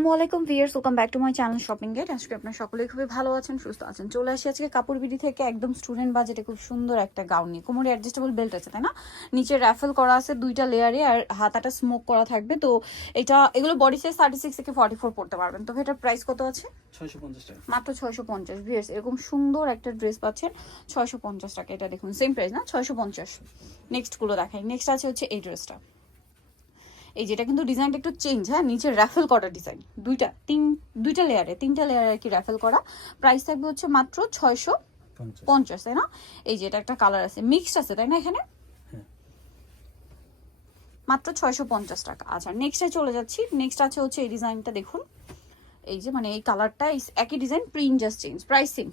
আসসালামাইকুম viewers, welcome back to my channel shopping guide. আজকে আপনারা সকলেই খুবই ভালো আছেন, সুস্থ আছেন। চলে আসি আজকে কাপড় বিডি থেকে একদম স্টুডেন্ট বাজেটে খুব সুন্দর একটা গাউন নিয়ে। কোমরে অ্যাডজাস্টেবল বেল্ট আছে, তাই না? নিচে র্যাফেল করা আছে দুইটা লেয়ারে, আর হাতাটা স্মোক করা থাকবে। তো এগুলো বডি সাইজ 36 থেকে 44 পড়তে পারবেন। তো এটার প্রাইস কত আছে? 650 টাকা, মাত্র 650। ভিউয়ার্স, এরকম সুন্দর একটা ড্রেস পাচ্ছেন 650 টাকা। এটা দেখুন সেম প্রাইস না, 650। নেক্সট গুলো দেখাই। নেক্সট আছে হচ্ছে এই ড্রেসটা। এই যেটা কিন্তু ডিজাইনটা একটু চেঞ্জ, হ্যাঁ, নিচে র্যাফেল করা ডিজাইন, দুইটা লেয়ারে, তিনটা লেয়ারে আর কি র্যাফেল করা। প্রাইস থাকবে হচ্ছে মাত্র 650, তাই না? এই যে এটা একটা কালার আছে, মিক্সড আছে, তাই না? এখানে মাত্র 650 টাকা। আচ্ছা, নেক্সটে চলে যাচ্ছি। নেক্সট আছে হচ্ছে এই ডিজাইনটা দেখুন। এই যে মানে এই কালারটা একই design, print just change, pricing.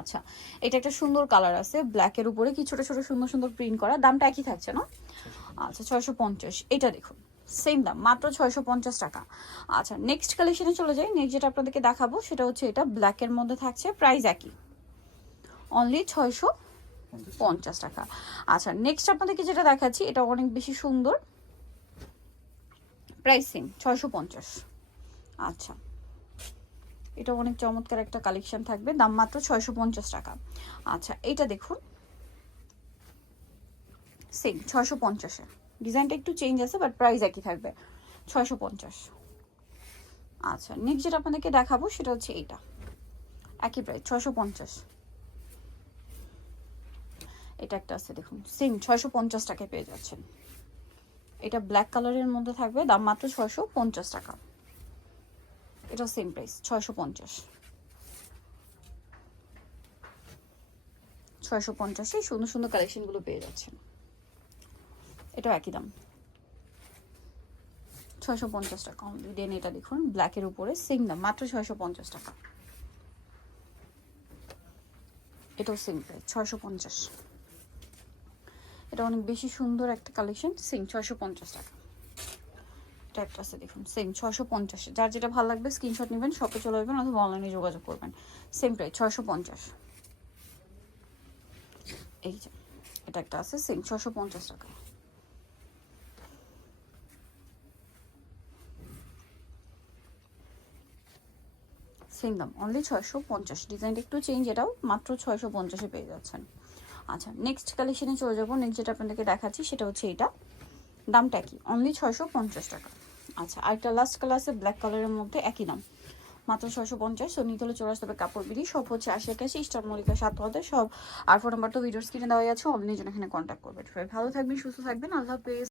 আচ্ছা, এটা একটা সুন্দর কালার আছে, ব্ল্যাকের উপরে কি ছোট ছোট সুন্দর সুন্দর প্রিন্ট করা। দামটা একই থাকছে না? আচ্ছা, 650। এটা দেখুন সেম দাম, মাত্র 650 টাকা। আচ্ছা, নেক্সট কালেকশনে চলে যাই। নেক্সট যেটা আপনাদেরকে দেখাবো সেটা হচ্ছে এটা ব্ল্যাকের মধ্যে থাকছে, প্রাইস একই, অনলি 650 টাকা। আচ্ছা, নেক্সট আপনাদেরকে যেটা দেখাচ্ছি এটা অনেক বেশি সুন্দর, প্রাইস সেম 650। আচ্ছা, এটা অনেক চমৎকার একটা কালেকশন থাকবে, দাম মাত্র 650 টাকা। আচ্ছা, এটা দেখুন সেম 650-এ, ডিজাইনটা একটু চেঞ্জ আছে বাট প্রাইস একই থাকবে, 650। আচ্ছা, নেক্সট যেটা আপনাদেরকে দেখাবো সেটা হচ্ছে এইটা, একই প্রাইস 650। এটা একটা আছে দেখুন, সেম 650 টাকায় পেয়ে যাচ্ছেন। এটা ব্ল্যাক কালারের মধ্যে থাকবে, দাম মাত্র 650 টাকা। এটা সেম প্রাইস 650। 650-এ সুন্দর সুন্দর কালেকশনগুলো পেয়ে যাচ্ছেন। এটাও একই দাম, 650 টাকা অনলি। দেন এটা দেখুন ব্ল্যাকের উপরে সেম দাম, মাত্র 650 টাকা। এটাও সেম প্রাইস 650। এটা অনেক বেশি সুন্দর একটা কালেকশন, সেম 650 টাকা। এটা একটা আছে দেখুন, সেম 650। যার যেটা ভালো লাগবে স্ক্রিনশট নেবেন, শপে চলে যাবেন অথবা অনলাইনে যোগাযোগ করবেন। Same price 650। এই যে এটা একটা আছে, সেম 650 টাকা। সেম দাম, অনলি 650। ডিজাইনটা একটু চেঞ্জ, এটাও মাত্র 650-এ পেয়ে যাচ্ছেন। আচ্ছা, নেক্সট কালেকশনে চলে যাবো। নেক্সট যেটা আপনাদেরকে দেখাচ্ছি সেটা হচ্ছে এটা, দামটা কি, অনলি 650 টাকা। আচ্ছা, আরেকটা লাস্ট কালার আছে ব্ল্যাক কালারের মধ্যে, একই দাম, মাত্র 650। সো নিতে হলে চলে আসতে হবে কাপড় বিড়ি, সব হচ্ছে 80 স্টার মল্লিকা 7 সব। আর ফোন নাম্বার তো ভিডিওর স্ক্রিনে দেওয়া আছে, অনলাইনে জন্য এখানে কন্ট্যাক্ট করবেন। সবাই ভালো থাকবেন, সুস্থ থাকবেন, আল্লাহ হাফেজ।